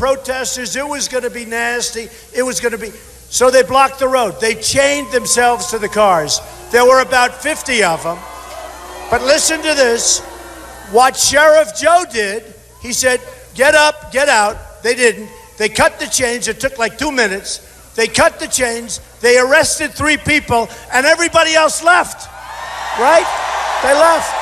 protesters. It was going to be nasty. It was going to be... So they blocked the road. They chained themselves to the cars. There were about 50 of them. But listen to this. What Sheriff Joe did, he said, get up, get out. They didn't. They cut the chains. It took like 2 minutes. They cut the chains. They arrested 3 people, and everybody else left. Right? They left.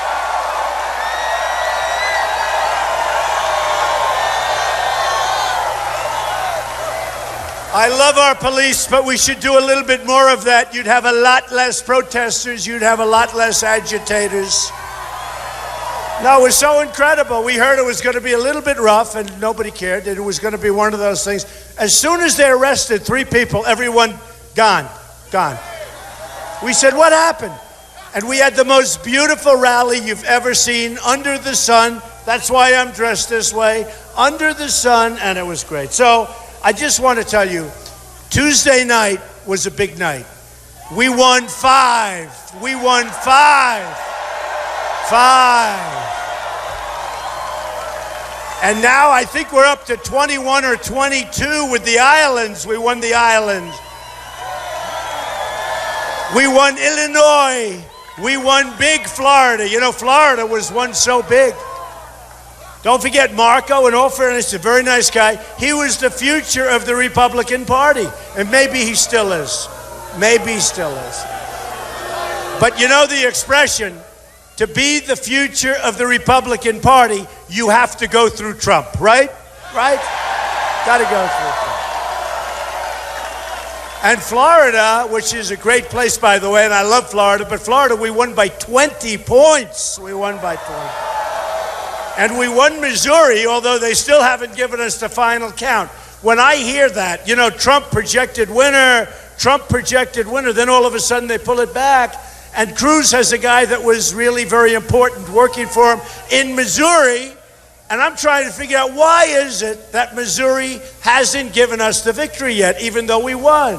I love our police, but we should do a little bit more of that. You'd have a lot less protesters. You'd have a lot less agitators. No, it was so incredible. We heard it was going to be a little bit rough, and nobody cared. It was going to be one of those things. As soon as they arrested 3 people, everyone gone. We said, what happened? And we had the most beautiful rally you've ever seen under the sun. That's why I'm dressed this way, under the sun, and it was great. So I just want to tell you, Tuesday night was a big night. We won 5. We won 5. 5. And now I think we're up to 21 or 22 with the islands. We won the island. We won Illinois. We won big Florida. You know, Florida was once so big. Don't forget Marco, in all fairness, a very nice guy. He was the future of the Republican Party. And maybe he still is. Maybe he still is. But you know the expression, to be the future of the Republican Party, you have to go through Trump, right? Right? Got to go through Trump. And Florida, which is a great place, by the way, and I love Florida, but Florida, we won by 20 points. We won by 20. And we won Missouri, although they still haven't given us the final count. When I hear that, you know, Trump projected winner, then all of a sudden they pull it back. And Cruz has a guy that was really very important working for him in Missouri. And I'm trying to figure out, why is it that Missouri hasn't given us the victory yet, even though we won?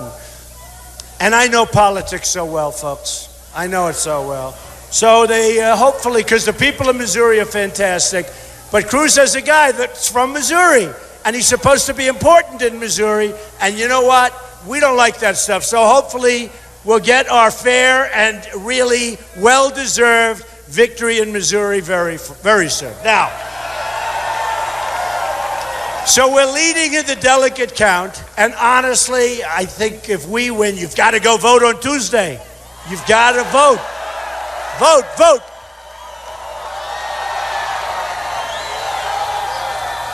And I know politics so well, folks. I know it so well. So they hopefully, because the people of Missouri are fantastic, but Cruz has a guy that's from Missouri, and he's supposed to be important in Missouri. And you know what? We don't like that stuff. So hopefully we'll get our fair and really well-deserved victory in Missouri very, very soon. Now, so we're leading in the delegate count, and honestly, I think if we win, you've got to go vote on Tuesday. You've got to vote. Vote.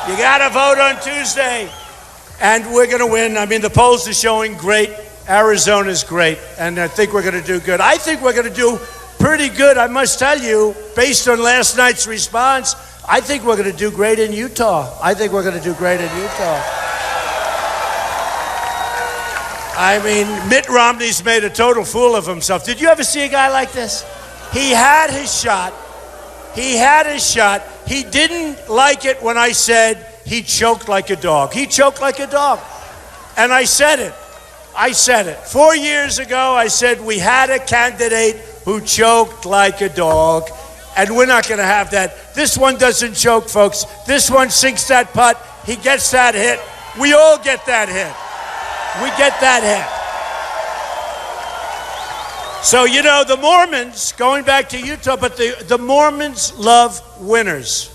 You got to vote on Tuesday, and we're going to win. I mean, the polls are showing great. Arizona's great, and I think we're going to do good. I think we're going to do pretty good, I must tell you, based on last night's response. I think we're going to do great in Utah. I mean, Mitt Romney's made a total fool of himself. Did you ever see a guy like this? He had his shot. He didn't like it when I said he choked like a dog. And I said it. 4 years ago, I said we had a candidate who choked like a dog, and we're not going to have that. This one doesn't choke, folks. This one sinks that putt. He gets that hit. We all get that hit. So, you know, the Mormons, going back to Utah, but the Mormons love winners.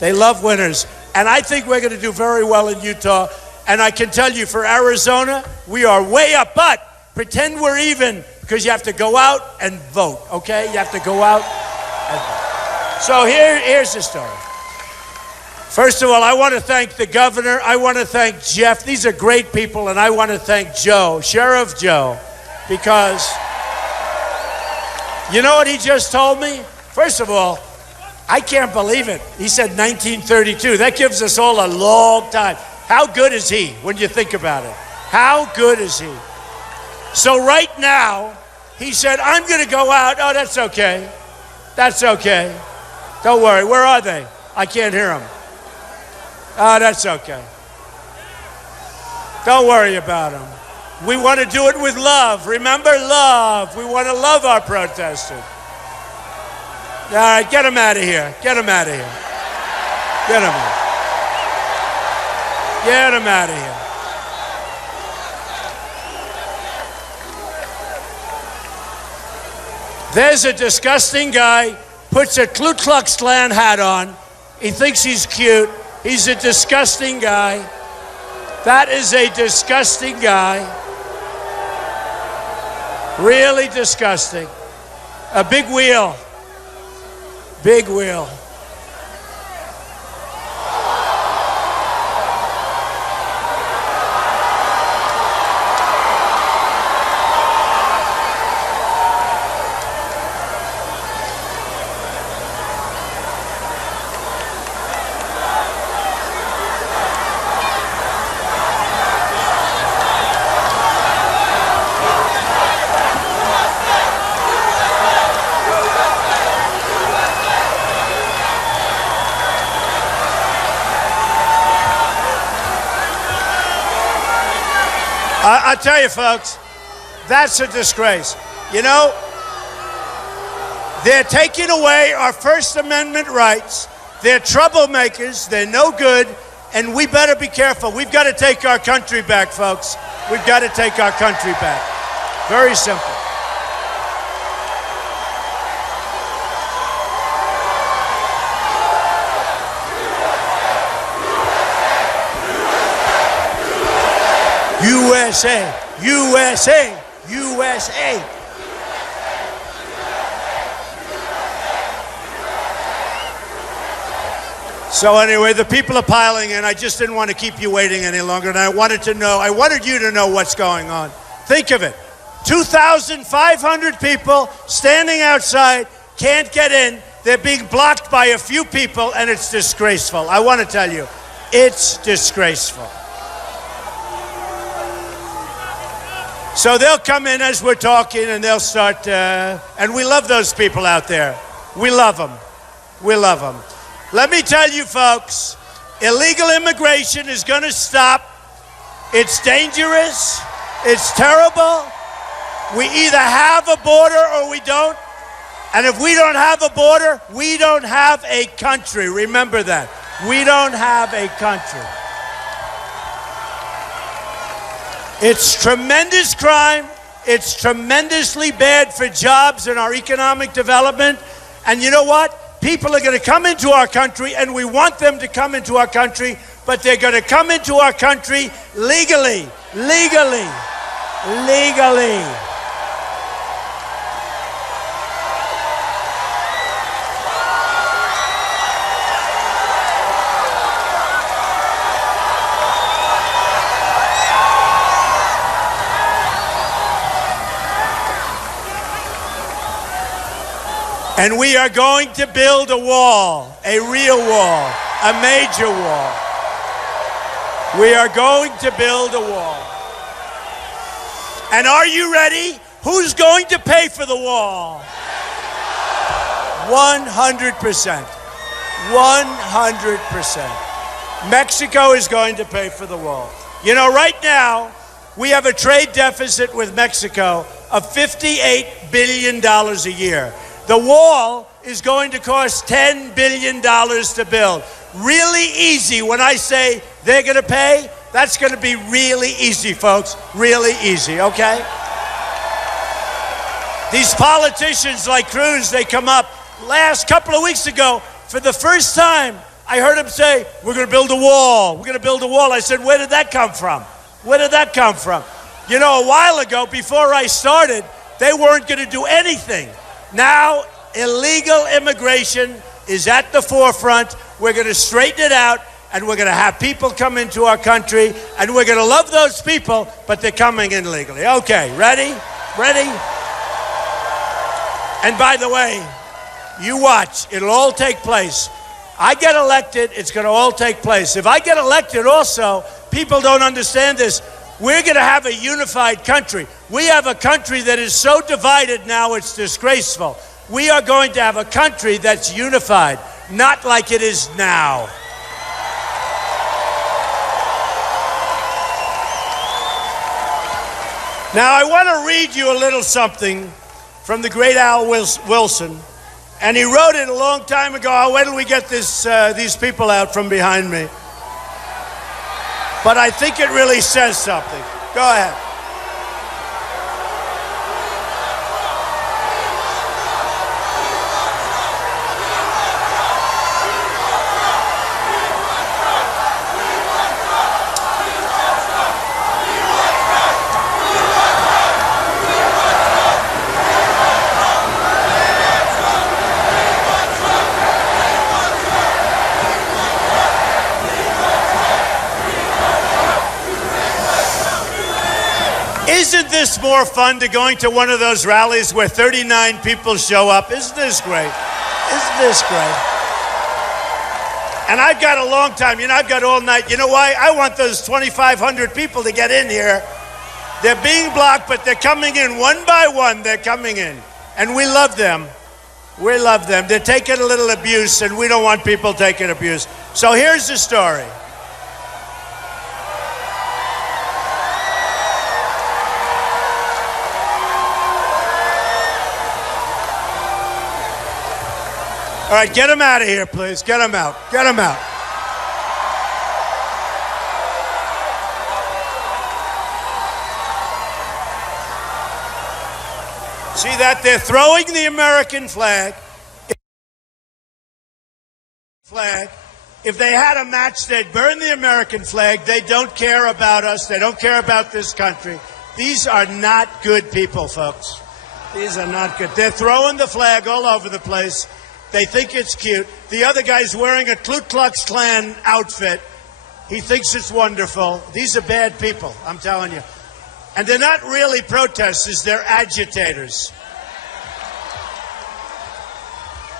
They love winners. And I think we're going to do very well in Utah. And I can tell you, for Arizona, we are way up. But pretend we're even, because you have to go out and vote, okay? You have to go out and vote. So here's the story. First of all, I want to thank the governor. I want to thank Jeff. These are great people. And I want to thank Joe, Sheriff Joe, because you know what he just told me? First of all, I can't believe it. He said 1932. That gives us all a long time. How good is he when you think about it? How good is he? So right now, he said, I'm going to go out. Oh, that's okay. Don't worry. Where are they? I can't hear them. Oh, that's okay. Don't worry about them. We want to do it with love. Remember, love. We want to love our protesters. All right, get them out of here. Get him out of here. There's a disgusting guy, puts a Ku Klux Klan hat on. He thinks he's cute. He's a disgusting guy. That is a disgusting guy. Really disgusting. A big wheel. Big wheel. I tell you, folks, that's a disgrace. You know, they're taking away our First Amendment rights. They're troublemakers. They're no good. And we better be careful. We've got to take our country back, folks. We've got to take our country back. Very simple. USA, USA, USA. So anyway, the people are piling in. I just didn't want to keep you waiting any longer, and I wanted you to know what's going on. Think of it. 2,500 people standing outside, can't get in. They're being blocked by a few people, and it's disgraceful. I want to tell you, it's disgraceful. So they'll come in as we're talking, and they'll start, and we love those people out there. We love them. We love them. Let me tell you, folks, illegal immigration is going to stop. It's dangerous. It's terrible. We either have a border or we don't. And if we don't have a border, we don't have a country. Remember that. We don't have a country. It's tremendous crime. It's tremendously bad for jobs and our economic development. And you know what? People are going to come into our country, and we want them to come into our country, but they're going to come into our country legally. Legally. Legally. And we are going to build a wall, a real wall, a major wall. We are going to build a wall. And are you ready? Who's going to pay for the wall? 100%. 100%. Mexico is going to pay for the wall. You know, right now, we have a trade deficit with Mexico of $58 billion a year. The wall is going to cost $10 billion to build. Really easy. When I say they're going to pay, that's going to be really easy, folks. Really easy, okay? These politicians like Cruz, they come up. Last couple of weeks ago, for the first time, I heard him say, we're going to build a wall. We're going to build a wall. I said, where did that come from? Where did that come from? You know, a while ago, before I started, they weren't going to do anything. Now, illegal immigration is at the forefront. We're going to straighten it out, and we're going to have people come into our country, and we're going to love those people, but they're coming in legally. Okay, ready? Ready? And by the way, you watch. It'll all take place. I get elected, it's going to all take place. If I get elected also, people don't understand this. We're going to have a unified country. We have a country that is so divided now it's disgraceful. We are going to have a country that's unified, not like it is now. Now, I want to read you a little something from the great Al Wilson, and he wrote it a long time ago. Wait till we get these people out from behind me. but I think it really says something. Go ahead. Isn't this more fun to going to one of those rallies where 39 people show up? Isn't this great? Isn't this great? And I've got a long time. I've got all night. You know why? I want those 2,500 people to get in here. They're being blocked, but they're coming in one by one. They're coming in. And we love them. We love them. They're taking a little abuse, and we don't want people taking abuse. So here's the story. All right, get him out of here, please. Get him out. Get him out. See that? They're throwing the American flag. If they had a match, they'd burn the American flag. They don't care about us. They don't care about this country. These are not good people, folks. These are not good. They're throwing the flag all over the place. They think it's cute. The other guy's wearing a Ku Klux Klan outfit. He thinks it's wonderful. These are bad people, I'm telling you. And they're not really protesters, they're agitators.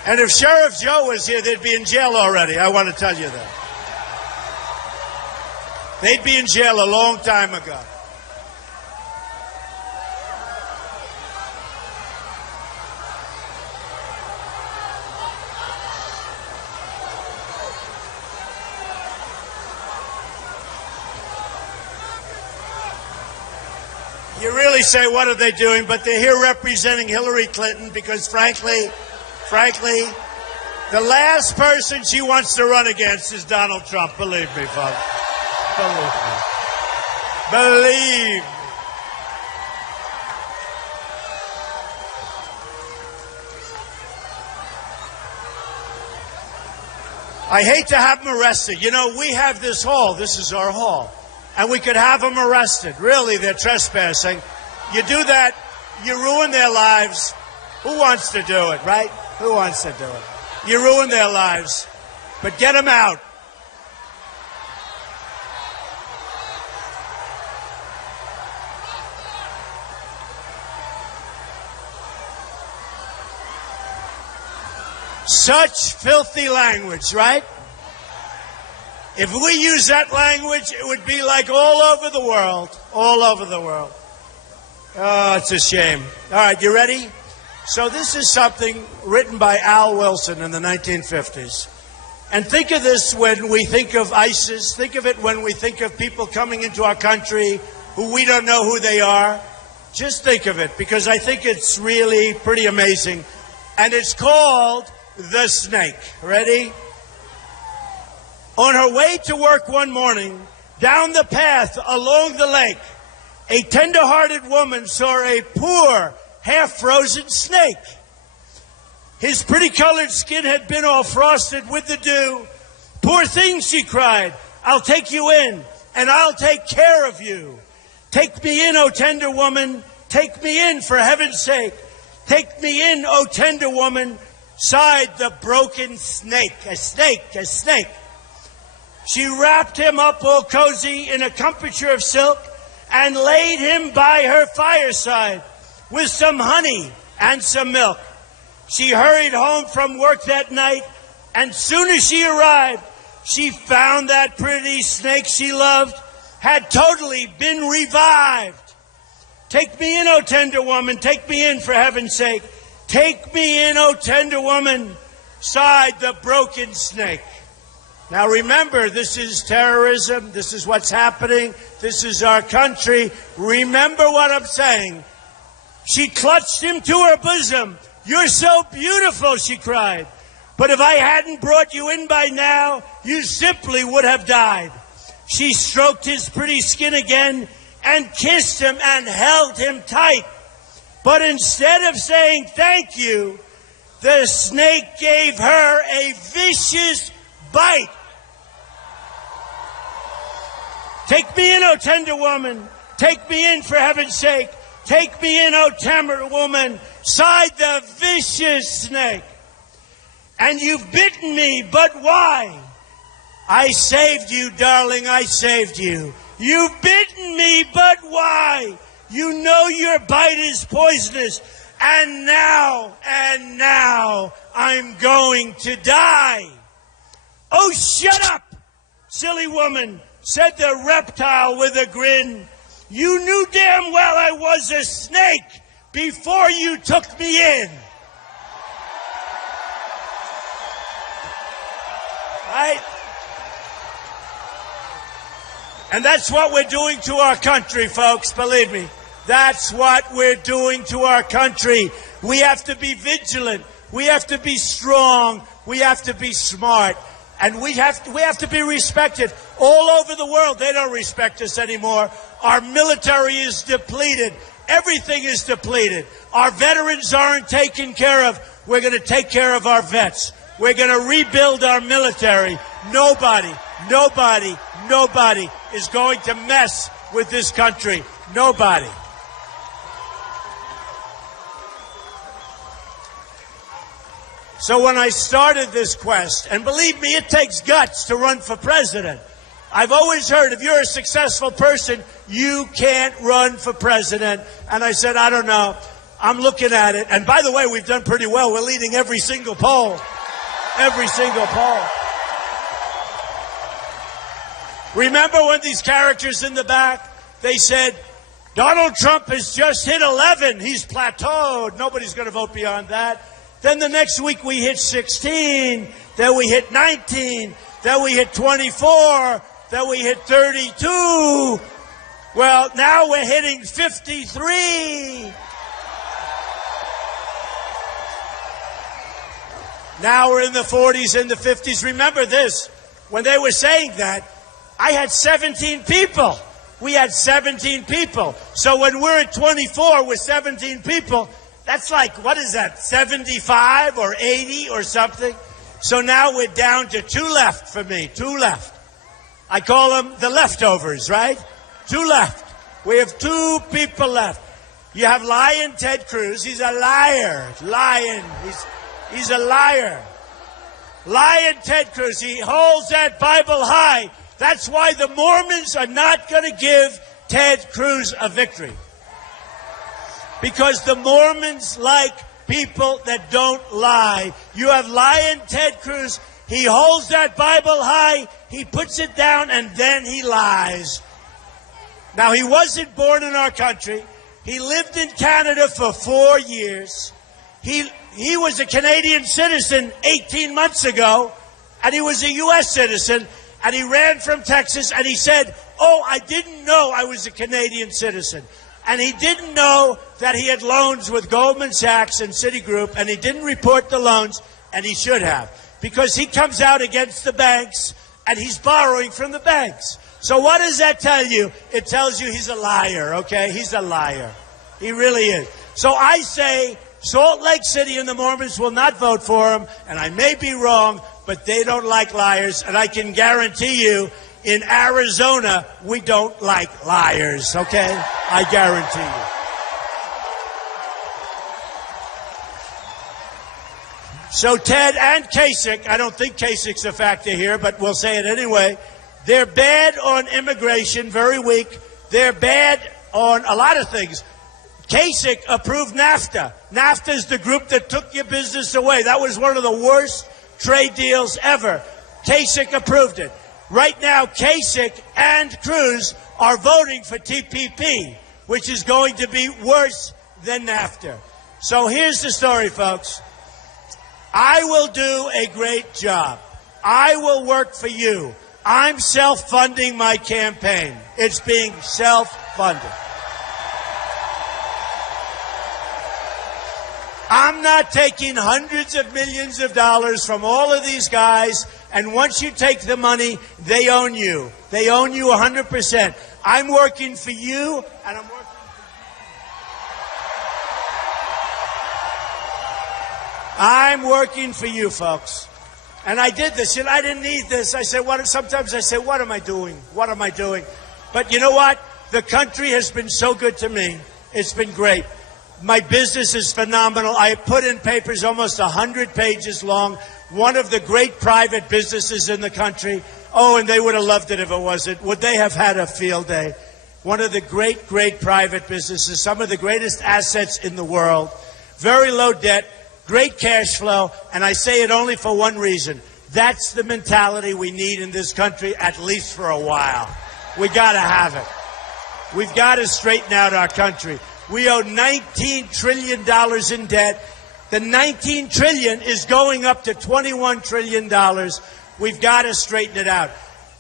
And if Sheriff Joe was here, they'd be in jail already. I want to tell you that. They'd be in jail a long time ago. You really say, what are they doing? But they're here representing Hillary Clinton because, frankly, the last person she wants to run against is Donald Trump. Believe me, folks. Believe me. Believe me. I hate to have them arrested. We have this hall. This is our hall. And we could have them arrested. Really, they're trespassing. You do that, you ruin their lives. Who wants to do it, right? Who wants to do it? You ruin their lives. But get them out. Such filthy language, right? If we use that language, it would be like all over the world. All over the world. Oh, it's a shame. All right, you ready? So this is something written by Al Wilson in the 1950s. And think of this when we think of ISIS. Think of it when we think of people coming into our country who we don't know who they are. Just think of it, because I think it's really pretty amazing. And it's called The Snake. Ready? On her way to work one morning, down the path along the lake, a tender-hearted woman saw a poor, half-frozen snake. His pretty-colored skin had been all frosted with the dew. "Poor thing," she cried, "I'll take you in, and I'll take care of you. Take me in, O tender woman. Take me in, for heaven's sake. Take me in, O tender woman," sighed the broken snake. A snake, a snake. She wrapped him up all cozy in a comforter of silk and laid him by her fireside with some honey and some milk. She hurried home from work that night, and soon as she arrived, she found that pretty snake she loved had totally been revived. "Take me in, O tender woman, take me in, for heaven's sake. Take me in, O tender woman," sighed the broken snake. Now remember, this is terrorism. This is what's happening. This is our country. Remember what I'm saying. She clutched him to her bosom. "You're so beautiful," she cried. "But if I hadn't brought you in by now, you simply would have died. She stroked his pretty skin again and kissed him and held him tight. But instead of saying thank you, the snake gave her a vicious bite. Take me in, O tender woman. Take me in, for heaven's sake. Take me in, O tender woman, sighed the vicious snake. And you've bitten me, but why? I saved you, darling, I saved you. You've bitten me, but why? You know your bite is poisonous. And now, I'm going to die. Oh, shut up, silly woman, said the reptile with a grin. You knew damn well I was a snake before you took me in. Right? And that's what we're doing to our country, folks, believe me. That's what we're doing to our country. We have to be vigilant. We have to be strong. We have to be smart. And we have to be respected. All over the world, they don't respect us anymore. Our military is depleted. Everything is depleted. Our veterans aren't taken care of. We're going to take care of our vets. We're going to rebuild our military. Nobody is going to mess with this country. Nobody. So when I started this quest, and believe me, it takes guts to run for president. I've always heard if you're a successful person, you can't run for president. And I said, I don't know. I'm looking at it. And by the way, we've done pretty well. We're leading every single poll. Every single poll. Remember when these characters in the back, they said, Donald Trump has just hit 11. He's plateaued. Nobody's going to vote beyond that. Then the next week we hit 16. Then we hit 19. Then we hit 24. Then we hit 32. Well, now we're hitting 53. Now we're in the 40s and the 50s. Remember this, when they were saying that, I had 17 people. We had 17 people. So when we're at 24 with 17 people, that's like, what is that, 75 or 80 or something? So now we're down to 2 left for me, 2 left. I call them the leftovers, right? 2 left. We have 2 people left. You have Lion Ted Cruz. He's a liar. Lion. He's a liar. Lion Ted Cruz. He holds that Bible high. That's why the Mormons are not going to give Ted Cruz a victory. Because the Mormons like people that don't lie. You have Lion Ted Cruz. He holds that Bible high. He puts it down and then he lies. Now, he wasn't born in our country. He lived in Canada for 4 years. He was a Canadian citizen 18 months ago, and he was a U.S. citizen, and he ran from Texas, and he said, oh, I didn't know I was a Canadian citizen. And he didn't know that he had loans with Goldman Sachs and Citigroup, and he didn't report the loans, and he should have, because he comes out against the banks, and he's borrowing from the banks. So what does that tell you? It tells you he's a liar, okay? He's a liar. He really is. So I say Salt Lake City and the Mormons will not vote for him, and I may be wrong, but they don't like liars, and I can guarantee you in Arizona, we don't like liars, okay? I guarantee you. So Ted and Kasich, I don't think Kasich's a factor here, but we'll say it anyway. They're bad on immigration, very weak. They're bad on a lot of things. Kasich approved NAFTA. NAFTA is the group that took your business away. That was one of the worst trade deals ever. Kasich approved it. Right now, Kasich and Cruz are voting for TPP, which is going to be worse than NAFTA. So here's the story, folks. I will do a great job. I will work for you. I'm self-funding my campaign. It's being self-funded. I'm not taking hundreds of millions of dollars from all of these guys And once you take the money, they own you. They own you 100%. I'm working for you, and I'm working for you. I'm working for you, folks. And I did this. I didn't need this. I said, sometimes I say, what am I doing? What am I doing? But you know what? The country has been so good to me. It's been great. My business is phenomenal. I put in papers almost 100 pages long. One of the great private businesses in the country. Oh, and they would have loved it if it wasn't. Would they have had a field day? One of the great, great private businesses, some of the greatest assets in the world, very low debt, great cash flow, and I say it only for one reason. That's the mentality we need in this country, at least for a while. We got to have it. We've got to straighten out our country. We owe $19 trillion in debt. The $19 trillion is going up to $21 trillion. We've got to straighten it out.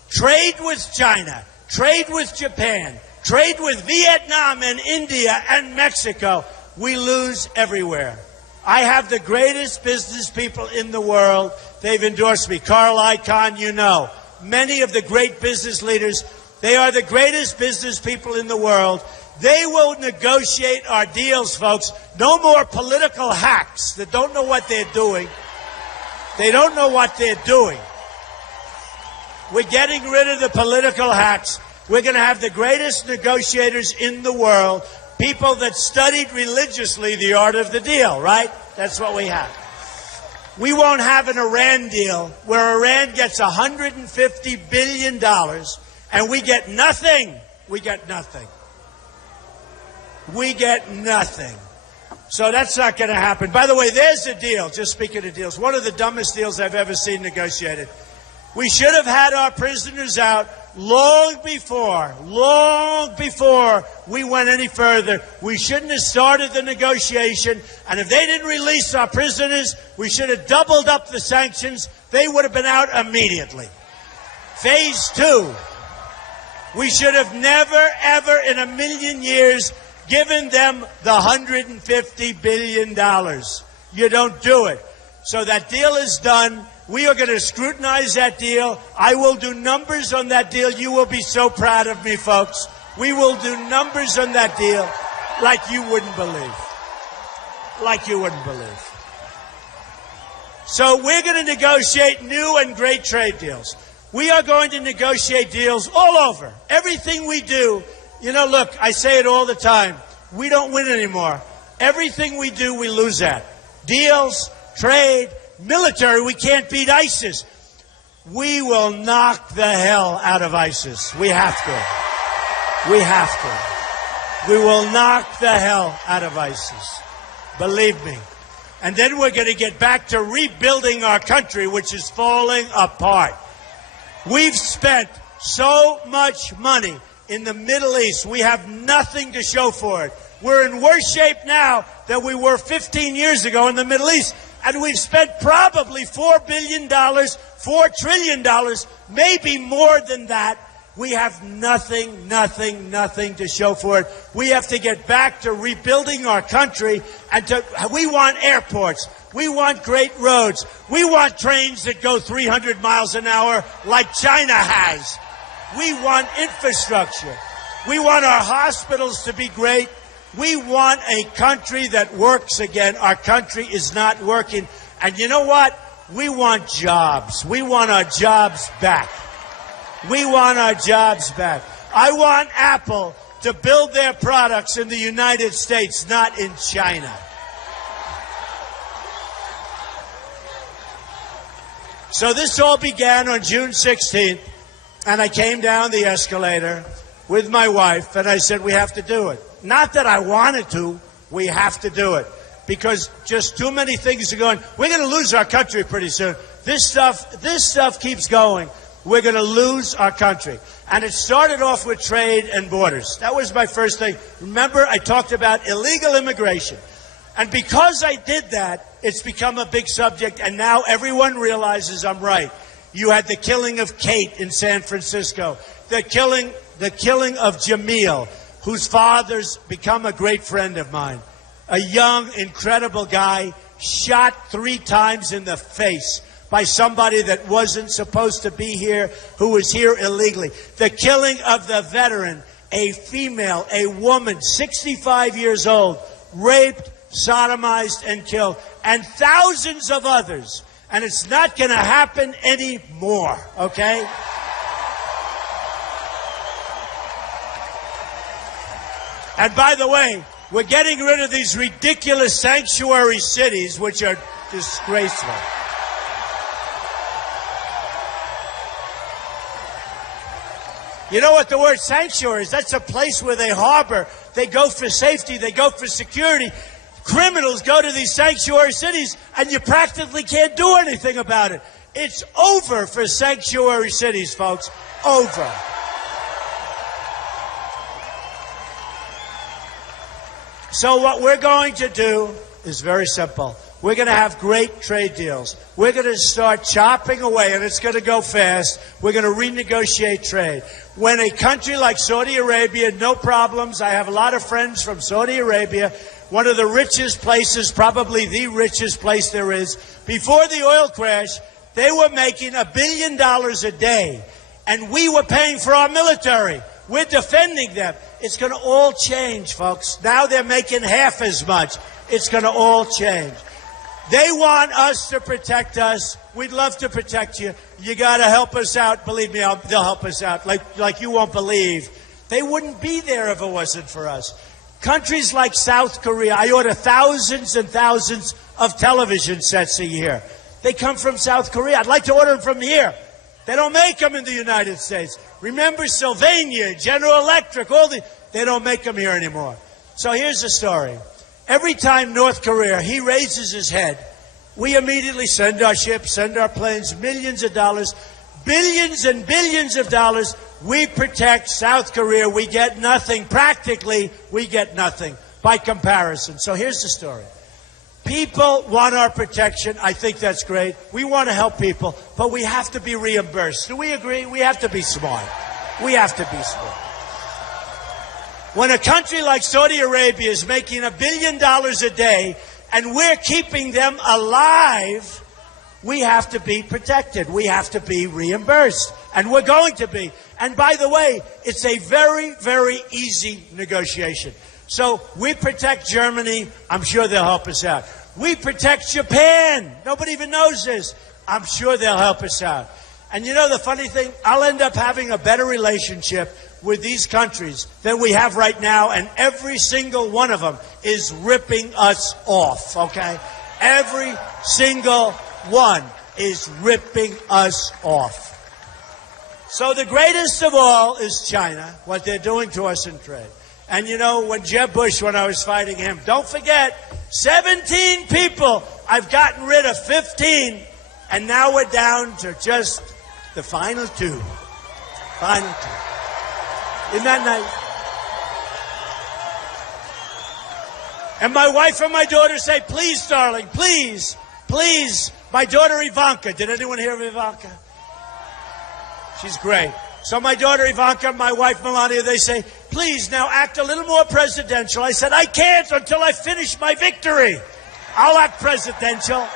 Trade with China, trade with Japan, trade with Vietnam and India and Mexico. We lose everywhere. I have the greatest business people in the world. They've endorsed me. Carl Icahn, you know. Many of the great business leaders, they are the greatest business people in the world. They will negotiate our deals, folks. No more political hacks that don't know what they're doing. They don't know what they're doing. We're getting rid of the political hacks. We're going to have the greatest negotiators in the world, people that studied religiously the art of the deal, right? That's what we have. We won't have an Iran deal where Iran gets $150 billion and we get nothing. We get nothing. We get nothing. So that's not going to happen. By the way, there's a deal, just speaking of deals, one of the dumbest deals I've ever seen negotiated. We should have had our prisoners out long before we went any further. We shouldn't have started the negotiation. And if they didn't release our prisoners, we should have doubled up the sanctions. They would have been out immediately. Phase 2. We should have never, ever in a million years given them the $150 billion. You don't do it. So that deal is done. We are going to scrutinize that deal. I will do numbers on that deal. You will be so proud of me, folks. We will do numbers on that deal like you wouldn't believe. Like you wouldn't believe. So we're going to negotiate new and great trade deals. We are going to negotiate deals all over. Everything we do. You know, look, I say it all the time. We don't win anymore. Everything we do, we lose at. Deals, trade, military, we can't beat ISIS. We will knock the hell out of ISIS. We have to. We have to. We will knock the hell out of ISIS. Believe me. And then we're going to get back to rebuilding our country, which is falling apart. We've spent so much money in the Middle East. We have nothing to show for it. We're in worse shape now than we were 15 years ago in the Middle East. And we've spent probably $4 billion, $4 trillion, maybe more than that. We have nothing to show for it. We have to get back to rebuilding our country. And we want airports. We want great roads. We want trains that go 300 miles an hour like China has. We want infrastructure. We want our hospitals to be great. We want a country that works again. Our country is not working. And you know what? We want jobs. We want our jobs back. We want our jobs back. I want Apple to build their products in the United States, not in China. So this all began on June 16th, and I came down the escalator with my wife, and I said, we have to do it. Not that I wanted to, we have to do it. Because just too many things are going. We're going to lose our country pretty soon. This stuff keeps going. We're going to lose our country. And it started off with trade and borders. That was my first thing. Remember, I talked about illegal immigration. And because I did that, it's become a big subject, and now everyone realizes I'm right. You had the killing of Kate in San Francisco, the killing of Jamil, whose father's become a great friend of mine. A young, incredible guy, shot 3 times in the face by somebody that wasn't supposed to be here, who was here illegally. The killing of the veteran, a female, a woman, 65 years old, raped, sodomized, and killed, and thousands of others. And it's not going to happen anymore, okay? And by the way, we're getting rid of these ridiculous sanctuary cities, which are disgraceful. You know what the word sanctuary is? That's a place where they harbor. They go for safety. They go for security. Criminals go to these sanctuary cities, and you practically can't do anything about it. It's over for sanctuary cities, folks. Over. So what we're going to do is very simple. We're going to have great trade deals. We're going to start chopping away, and it's going to go fast. We're going to renegotiate trade. When a country like Saudi Arabia, no problems. I have a lot of friends from Saudi Arabia, one of the richest places, probably the richest place there is. Before the oil crash, they were making $1 billion a day, and we were paying for our military. We're defending them. It's going to all change, folks. Now they're making half as much. It's going to all change. They want us to protect us. We'd love to protect you. You got to help us out. Believe me, they'll help us out like you won't believe. They wouldn't be there if it wasn't for us. Countries like South Korea, I order thousands and thousands of television sets a year. They come from South Korea. I'd like to order them from here. They don't make them in the United States. Remember Sylvania, General Electric, they don't make them here anymore. So here's the story. Every time North Korea, he raises his head, we immediately send our ships, send our planes, millions of dollars, billions and billions of dollars. We protect South Korea. We get nothing. Practically, we get nothing by comparison. So here's the story. People want our protection. I think that's great. We want to help people, but we have to be reimbursed. Do we agree? We have to be smart. We have to be smart. When a country like Saudi Arabia is making $1 billion a day and we're keeping them alive, we have to be protected. We have to be reimbursed. And we're going to be. And by the way, it's a very, very easy negotiation. So we protect Germany. I'm sure they'll help us out. We protect Japan. Nobody even knows this. I'm sure they'll help us out. And you know the funny thing? I'll end up having a better relationship with these countries than we have right now, and every single one of them is ripping us off, okay? Every single one is ripping us off. So the greatest of all is China, what they're doing to us in trade. And you know, when Jeb Bush, when I was fighting him, don't forget, 17 people, I've gotten rid of 15, and now we're down to just the final two. Final two. Isn't that nice? And my wife and my daughter say, please, darling, please, please. My daughter Ivanka. Did anyone hear of Ivanka? She's great. So my daughter Ivanka and my wife Melania, they say, please now act a little more presidential. I said, I can't until I finish my victory. I'll act presidential.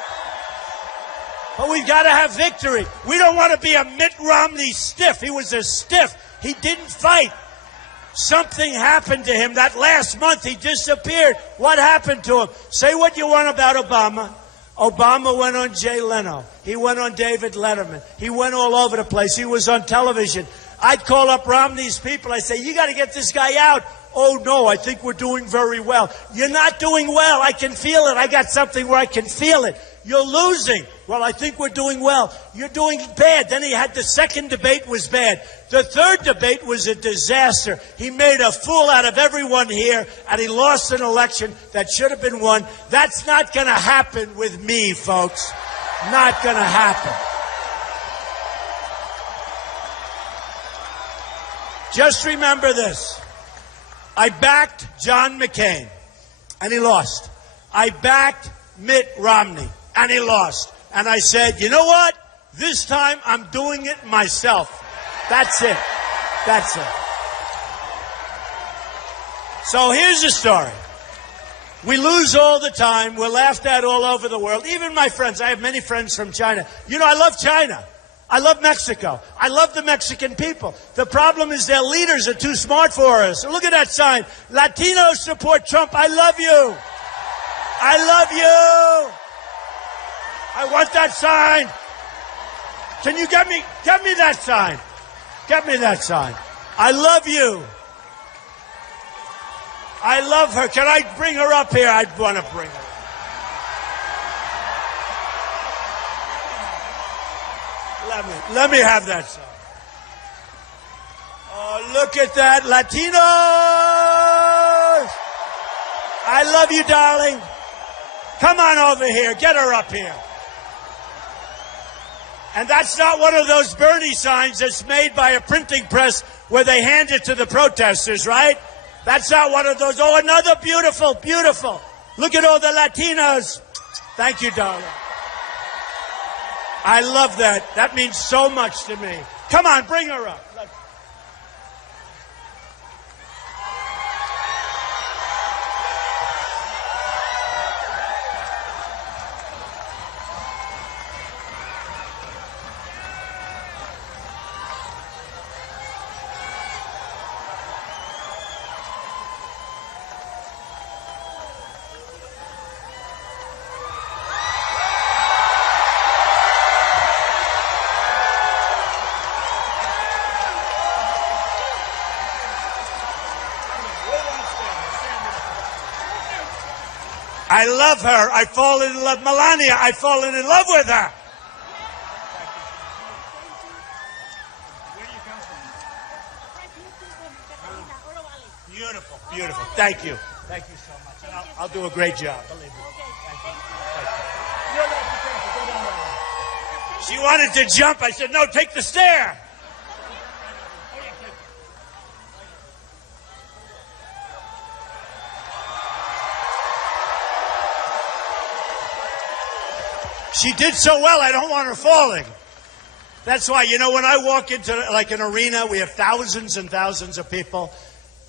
But we've got to have victory. We don't want to be a Mitt Romney stiff. He was a stiff. He didn't fight. Something happened to him. That last month, he disappeared. What happened to him? Say what you want about Obama. Obama went on Jay Leno. He went on David Letterman. He went all over the place. He was on television. I'd call up Romney's people. I say, you got to get this guy out. Oh, no, I think we're doing very well. You're not doing well. I can feel it. I got something where I can feel it. You're losing. Well, I think we're doing well. You're doing bad. Then he had the second debate was bad. The third debate was a disaster. He made a fool out of everyone here, and he lost an election that should have been won. That's not going to happen with me, folks. Not going to happen. Just remember this. I backed John McCain, and he lost. I backed Mitt Romney, and he lost. And I said, you know what? This time I'm doing it myself. That's it. That's it. So here's the story. We lose all the time. We're laughed at all over the world. Even my friends. I have many friends from China. You know, I love China. I love Mexico. I love the Mexican people. The problem is their leaders are too smart for us. Look at that sign. Latinos support Trump. I love you. I love you. I want that sign. Can you get me that sign? Get me that sign. I love you. I love her. Can I bring her up here? I want to bring her. Let me have that song. Oh, look at that. Latinos! I love you, darling. Come on over here. Get her up here. And that's not one of those Bernie signs that's made by a printing press where they hand it to the protesters, right? That's not one of those. Oh, another beautiful, beautiful. Look at all the Latinos. Thank you, darling. I love that. That means so much to me. Come on, bring her up. I love her. I fall in love. Melania, I've fallen in love with her. Where do you come from? Beautiful, beautiful. Thank you. Thank you so much. And I'll do a great job. Believe me. Thank you. She wanted to jump. I said, no, take the stair. She did so well, I don't want her falling. That's why, you know, when I walk into like an arena, we have thousands and thousands of people,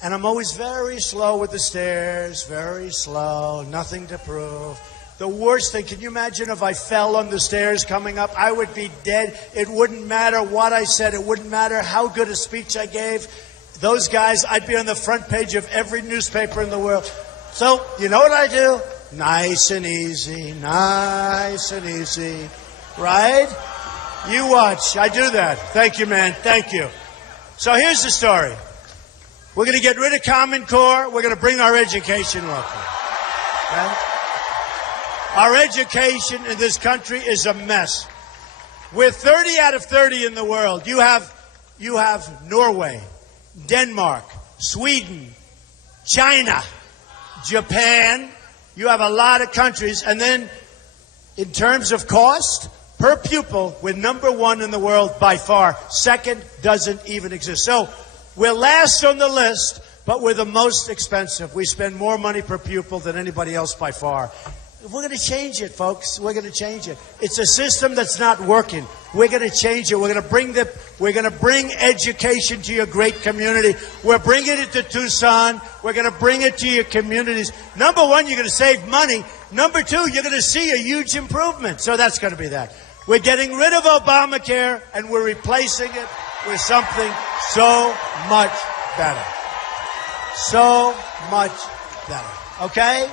and I'm always very slow with the stairs, very slow, nothing to prove. The worst thing, can you imagine if I fell on the stairs coming up? I would be dead. It wouldn't matter what I said. It wouldn't matter how good a speech I gave. Those guys, I'd be on the front page of every newspaper in the world. So, you know what I do? Nice and easy, right? You watch. I do that. Thank you, man. Thank you. So here's the story. We're going to get rid of Common Core. We're going to bring our education welcome. Okay? Our education in this country is a mess. We're 30 out of 30 in the world. You have Norway, Denmark, Sweden, China, Japan. You have a lot of countries, and then in terms of cost, per pupil, we're number one in the world by far. Second doesn't even exist. So we're last on the list, but we're the most expensive. We spend more money per pupil than anybody else by far. We're going to change it, folks. We're going to change it. It's a system that's not working. We're going to change it. We're going to bring education to your great community. We're bringing it to Tucson. We're going to bring it to your communities. Number one, you're going to save money. Number two, you're going to see a huge improvement. So that's going to be that. We're getting rid of Obamacare, and we're replacing it with something so much better. So much better. Okay?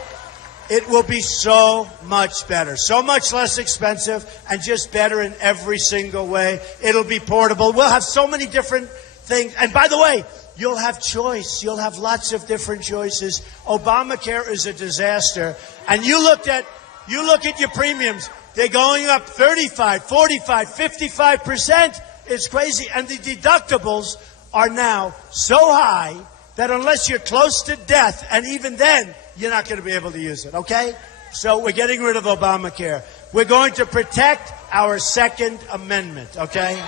It will be so much better, so much less expensive, and just better in every single way. It'll be portable. We'll have so many different things. And by the way, you'll have choice. You'll have lots of different choices. Obamacare is a disaster. And you look at your premiums. They're going up 35, 45, 55%. It's crazy. And the deductibles are now so high that unless you're close to death, and even then, you're not going to be able to use it, okay? So we're getting rid of Obamacare. We're going to protect our Second Amendment, okay?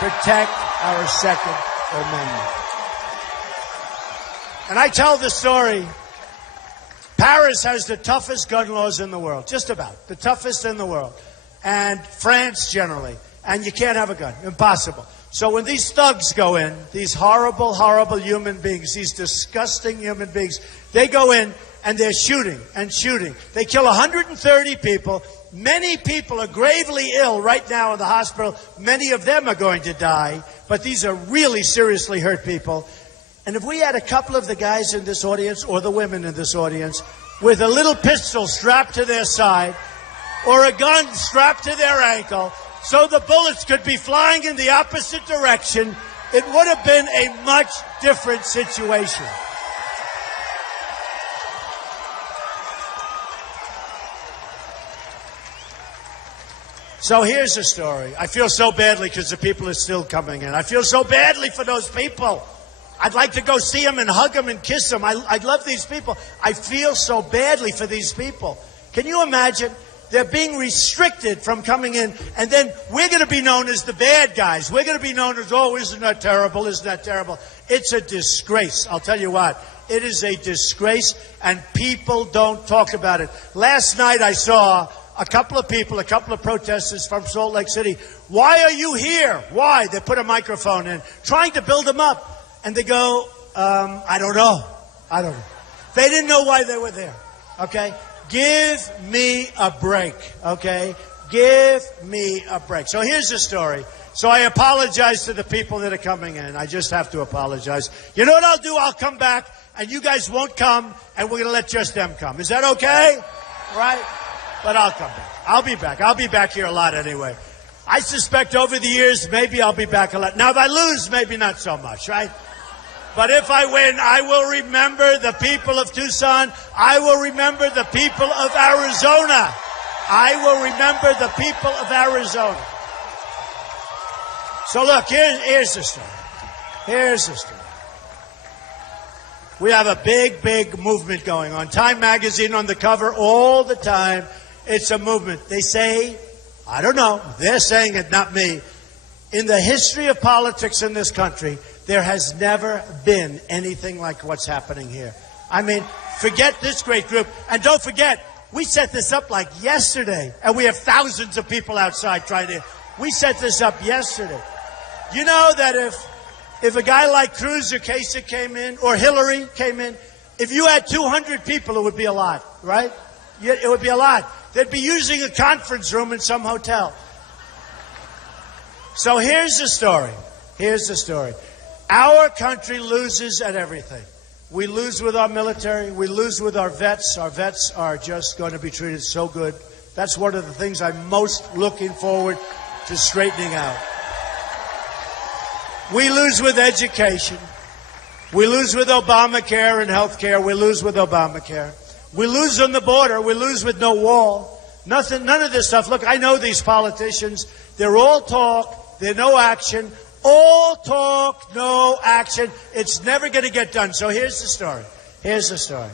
Protect our Second Amendment. And I tell the story. Paris has the toughest gun laws in the world, just about, the toughest in the world. And France generally. And you can't have a gun, impossible. So when these thugs go in, these horrible, horrible human beings, these disgusting human beings, they go in and they're shooting and shooting. They kill 130 people. Many people are gravely ill right now in the hospital. Many of them are going to die, but these are really seriously hurt people. And if we had a couple of the guys in this audience or the women in this audience with a little pistol strapped to their side or a gun strapped to their ankle so the bullets could be flying in the opposite direction, it would have been a much different situation. So here's the story. I feel so badly because the people are still coming in. I feel so badly for those people. I'd like to go see them and hug them and kiss them. I love these people. I feel so badly for these people. Can you imagine? They're being restricted from coming in, and then we're going to be known as the bad guys. We're going to be known as, oh, isn't that terrible? Isn't that terrible? It's a disgrace. I'll tell you what. It is a disgrace, and people don't talk about it. Last night I saw a couple of people, a couple of protesters from Salt Lake City. Why are you here? Why? They put a microphone in, trying to build them up. And they go, I don't know. I don't know. They didn't know why they were there, okay? Give me a break, okay? Give me a break. So here's the story. So I apologize to the people that are coming in. I just have to apologize. You know what I'll do? I'll come back, and you guys won't come, and we're going to let just them come. Is that okay? Right? But I'll come back. I'll be back. I'll be back here a lot anyway. I suspect over the years, maybe I'll be back a lot. Now, if I lose, maybe not so much, right? But if I win, I will remember the people of Tucson. I will remember the people of Arizona. I will remember the people of Arizona. So look, here's the story. Here's the story. We have a big, big movement going on. Time magazine on the cover all the time. It's a movement. They say, I don't know, they're saying it, not me. In the history of politics in this country, there has never been anything like what's happening here. I mean, forget this great group. And don't forget, we set this up like yesterday. And we have thousands of people outside trying to... We set this up yesterday. You know that if a guy like Cruz or Kasich came in, or Hillary came in, if you had 200 people, it would be a lot, right? It would be a lot. They'd be using a conference room in some hotel. So here's the story. Here's the story. Our country loses at everything. We lose with our military. We lose with our vets. Our vets are just going to be treated so good. That's one of the things I'm most looking forward to straightening out. We lose with education. We lose with Obamacare and health care. We lose with Obamacare. We lose on the border. We lose with no wall. Nothing, none of this stuff. Look, I know these politicians. They're all talk. They're no action. All talk, no action. It's never going to get done. So here's the story. Here's the story.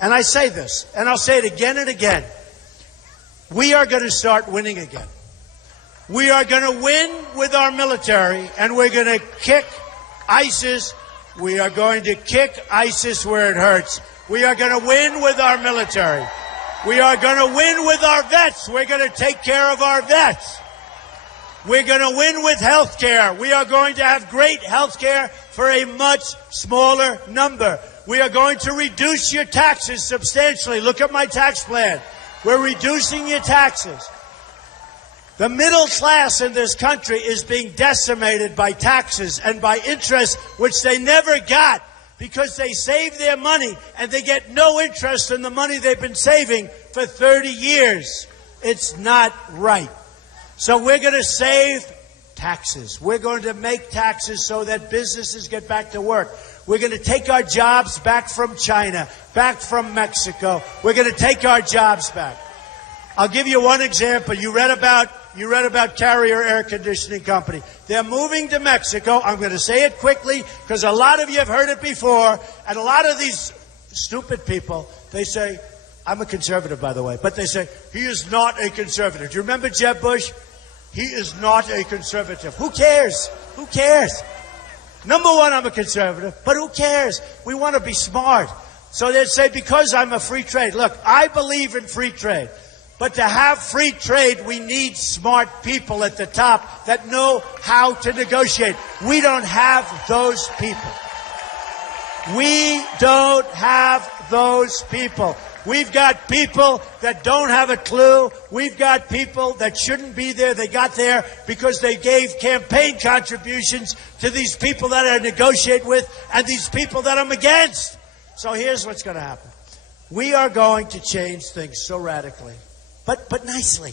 And I say this, and I'll say it again and again. We are going to start winning again. We are going to win with our military, and we're going to kick ISIS. We are going to kick ISIS where it hurts. We are going to win with our military. We are going to win with our vets. We're going to take care of our vets. We're going to win with health care. We are going to have great health care for a much smaller number. We are going to reduce your taxes substantially. Look at my tax plan. We're reducing your taxes. The middle class in this country is being decimated by taxes and by interest, which they never got because they save their money and they get no interest in the money they've been saving for 30 years. It's not right. So we're going to save taxes. We're going to make taxes so that businesses get back to work. We're going to take our jobs back from China, back from Mexico. We're going to take our jobs back. I'll give you one example. You read about Carrier Air Conditioning Company. They're moving to Mexico. I'm going to say it quickly because a lot of you have heard it before. And a lot of these stupid people, they say, I'm a conservative, by the way, but they say, he is not a conservative. Do you remember Jeb Bush? He is not a conservative. Who cares? Who cares? Number one, I'm a conservative, but who cares? We want to be smart. So they say, because I'm a free trade. Look, I believe in free trade. But to have free trade, we need smart people at the top that know how to negotiate. We don't have those people. We don't have those people. We've got people that don't have a clue. We've got people that shouldn't be there. They got there because they gave campaign contributions to these people that I negotiate with and these people that I'm against. So here's what's going to happen. We are going to change things so radically, but nicely,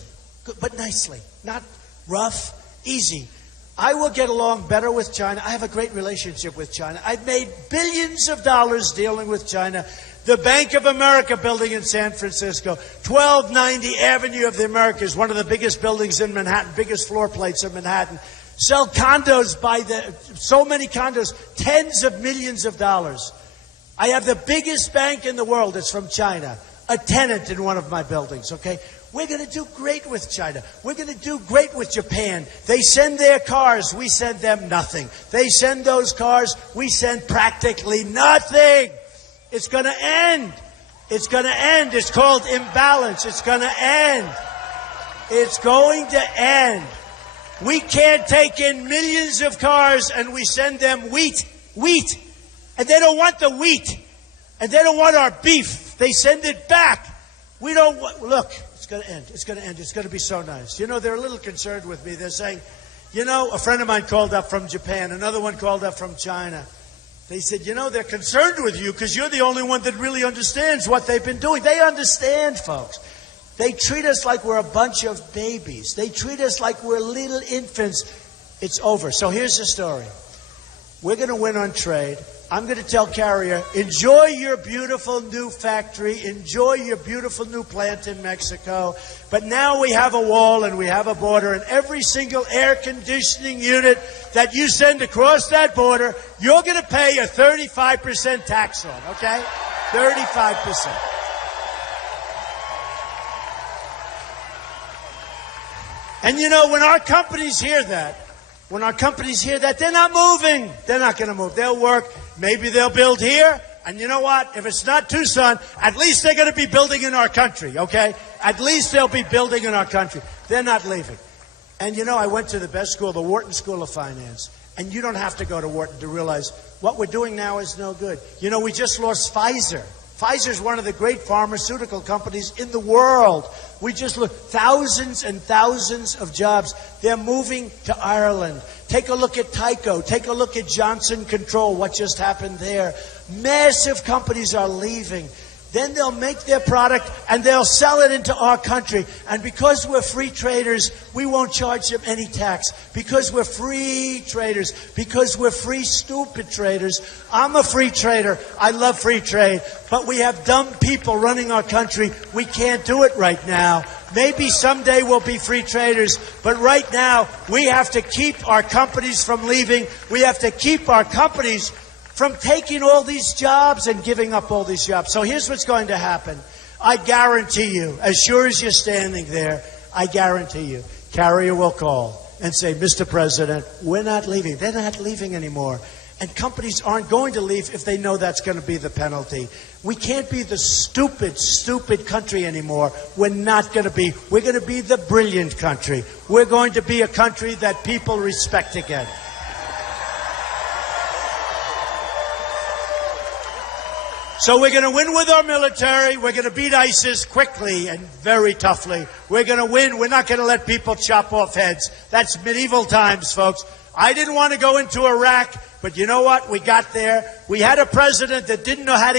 not rough, easy. I will get along better with China. I have a great relationship with China. I've made billions of dollars dealing with China. The Bank of America building in San Francisco, 1290 Avenue of the Americas, one of the biggest buildings in Manhattan, biggest floor plates in Manhattan. Sell condos so many condos, tens of millions of dollars. I have the biggest bank in the world. It's from China, a tenant in one of my buildings, okay? We're going to do great with China. We're going to do great with Japan. They send their cars. We send them nothing. They send those cars. We send practically nothing. It's going to end. It's going to end. It's called imbalance. It's going to end. It's going to end. We can't take in millions of cars and we send them wheat. And they don't want the wheat. And they don't want our beef. They send it back. We don't want, look, it's going to end. It's going to end. It's going to be so nice. You know, they're a little concerned with me. They're saying, you know, a friend of mine called up from Japan. Another one called up from China. They said, you know, they're concerned with you because you're the only one that really understands what they've been doing. They understand, folks. They treat us like we're a bunch of babies. They treat us like we're little infants. It's over. So here's the story. We're going to win on trade. I'm going to tell Carrier, enjoy your beautiful new factory, enjoy your beautiful new plant in Mexico. But now we have a wall and we have a border, and every single air conditioning unit that you send across that border, you're going to pay a 35% tax on, okay? 35%. And you know, when our companies hear that, they're not moving. They're not going to move. They'll work. Maybe they'll build here. And you know what? If it's not Tucson, at least they're going to be building in our country, okay? At least they'll be building in our country. They're not leaving. And you know, I went to the best school, the Wharton School of Finance. And you don't have to go to Wharton to realize what we're doing now is no good. You know, we just lost Pfizer. Pfizer is one of the great pharmaceutical companies in the world. We just look, thousands and thousands of jobs. They're moving to Ireland. Take a look at Tyco. Take a look at Johnson Control, what just happened there. Massive companies are leaving. Then they'll make their product and they'll sell it into our country. And because we're free traders, we won't charge them any tax. Because we're free traders, because we're free stupid traders. I'm a free trader. I love free trade. But we have dumb people running our country. We can't do it right now. Maybe someday we'll be free traders. But right now, we have to keep our companies from leaving. We have to keep our companies from taking all these jobs and giving up all these jobs. So here's what's going to happen. I guarantee you, as sure as you're standing there, I guarantee you, Carrier will call and say, Mr. President, we're not leaving. They're not leaving anymore. And companies aren't going to leave if they know that's going to be the penalty. We can't be the stupid, stupid country anymore. We're not going to be. We're going to be the brilliant country. We're going to be a country that people respect again. So we're going to win with our military. We're going to beat ISIS quickly and very toughly. We're going to win. We're not going to let people chop off heads. That's medieval times, folks. I didn't want to go into Iraq, but you know what? We got there. We had a president that didn't know how to